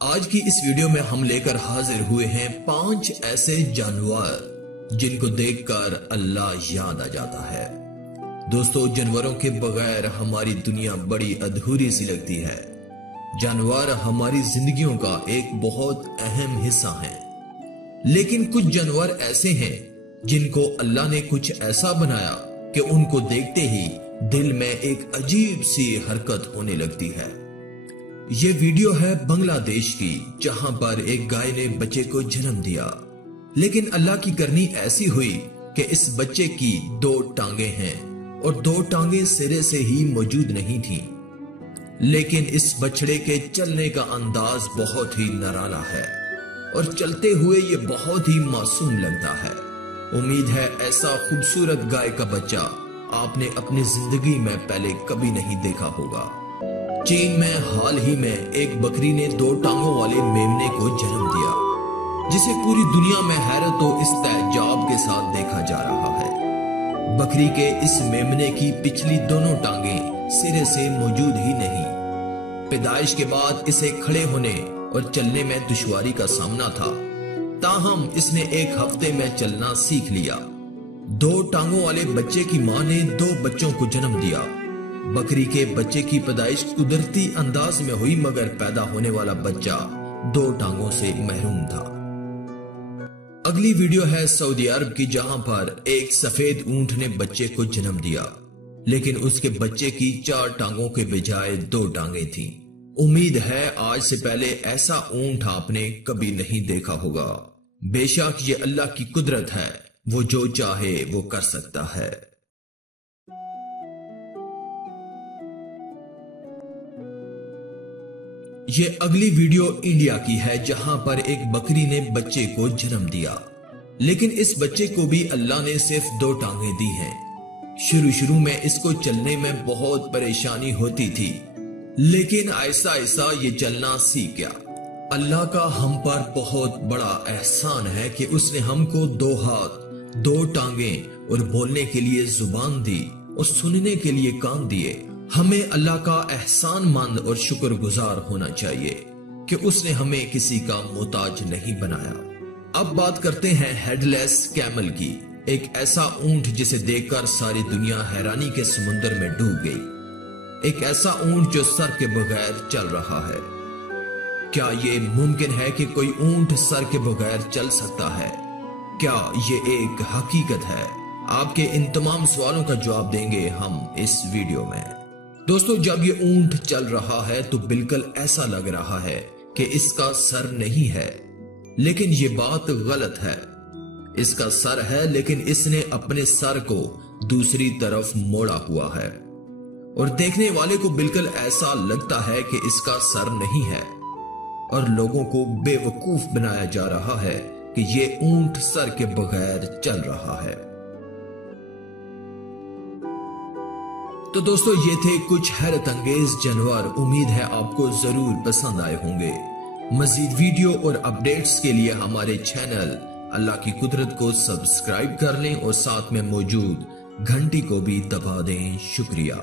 آج کی اس ویڈیو میں ہم لے کر حاضر ہوئے ہیں 5 ایسے جانور جن کو دیکھ کر اللہ یاد آ جاتا ہے۔ دوستو، جانوروں کے بغیر ہماری دنیا بڑی ادھوری سی لگتی ہے۔ جانور ہماری زندگیوں کا ایک بہت اہم حصہ ہیں، لیکن کچھ جانور ایسے ہیں جن کو اللہ نے کچھ ایسا بنایا کہ ان کو دیکھتے ہی دل میں ایک عجیب سی حرکت ہونے لگتی ہے۔ یہ ویڈیو ہے بنگلہ دیش کی، جہاں پر ایک گائے نے بچے کو جنم دیا، لیکن اللہ کی کرنی ایسی ہوئی کہ اس بچے کی 2 ٹانگیں ہیں اور 2 ٹانگیں سرے سے ہی موجود نہیں تھیں، لیکن اس بچڑے کے چلنے کا انداز بہت ہی نرالا ہے اور چلتے ہوئے یہ بہت ہی معصوم لگتا ہے۔ امید ہے ایسا خوبصورت گائے کا بچہ آپ نے اپنی زندگی میں پہلے کبھی نہیں دیکھا ہوگا۔ چین میں حال ہی میں ایک بکری نے 2 ٹانگوں والے میمنے کو جنم دیا، جسے پوری دنیا میں حیرت و استعجاب کے ساتھ دیکھا جا رہا ہے۔ بکری کے اس میمنے کی پچھلی دونوں ٹانگیں سرے سے موجود ہی نہیں۔ پیدائش کے بعد اسے کھڑے ہونے اور چلنے میں دشواری کا سامنا تھا، تاہم اس نے 1 ہفتے میں چلنا سیکھ لیا۔ 2 ٹانگوں والے بچے کی ماں نے 2 بچوں کو جنم دیا۔ بکری کے بچے کی پیدائش قدرتی انداز میں ہوئی، مگر پیدا ہونے والا بچہ 2 ٹانگوں سے محروم تھا۔ اگلی ویڈیو ہے سعودی عرب کی، جہاں پر ایک سفید اونٹ نے بچے کو جنم دیا، لیکن اس کے بچے کی 4 ٹانگوں کے بجائے 2 ٹانگیں تھیں۔ امید ہے آج سے پہلے ایسا اونٹ آپ نے کبھی نہیں دیکھا ہوگا۔ بے شک یہ اللہ کی قدرت ہے، وہ جو چاہے وہ کر سکتا ہے۔ یہ اگلی ویڈیو انڈیا کی ہے، جہاں پر ایک بکری نے بچے کو جنم دیا، لیکن اس بچے کو بھی اللہ نے صرف 2 ٹانگیں دی ہیں۔ شروع میں اس کو چلنے میں بہت پریشانی ہوتی تھی، لیکن آہستہ آہستہ یہ چلنا سیکھ گیا۔ اللہ کا ہم پر بہت بڑا احسان ہے کہ اس نے ہم کو 2 ہاتھ، 2 ٹانگیں اور بولنے کے لیے زبان دی اور سننے کے لیے کان دیے۔ ہمیں اللہ کا احسان مند اور شکر گزار ہونا چاہیے کہ اس نے ہمیں کسی کا محتاج نہیں بنایا۔ اب بات کرتے ہیں ہیڈ لیس کیمل کی، ایک ایسا اونٹ جسے دیکھ کر ساری دنیا حیرانی کے سمندر میں ڈوب گئی۔ ایک ایسا اونٹ جو سر کے بغیر چل رہا ہے۔ کیا یہ ممکن ہے کہ کوئی اونٹ سر کے بغیر چل سکتا ہے؟ کیا یہ ایک حقیقت ہے؟ آپ کے ان تمام سوالوں کا جواب دیں گے ہم اس ویڈیو میں۔ دوستو، جب یہ اونٹ چل رہا ہے تو بالکل ایسا لگ رہا ہے کہ اس کا سر نہیں ہے، لیکن یہ بات غلط ہے۔ اس کا سر ہے، لیکن اس نے اپنے سر کو دوسری طرف موڑا ہوا ہے، اور دیکھنے والے کو بالکل ایسا لگتا ہے کہ اس کا سر نہیں ہے، اور لوگوں کو بے وقوف بنایا جا رہا ہے کہ یہ اونٹ سر کے بغیر چل رہا ہے۔ تو دوستو، یہ تھے کچھ حیرت انگیز جانور۔ امید ہے آپ کو ضرور پسند آئے ہوں گے۔ مزید ویڈیو اور اپڈیٹس کے لیے ہمارے چینل اللہ کی قدرت کو سبسکرائب کر لیں اور ساتھ میں موجود گھنٹی کو بھی دبا دیں۔ شکریہ۔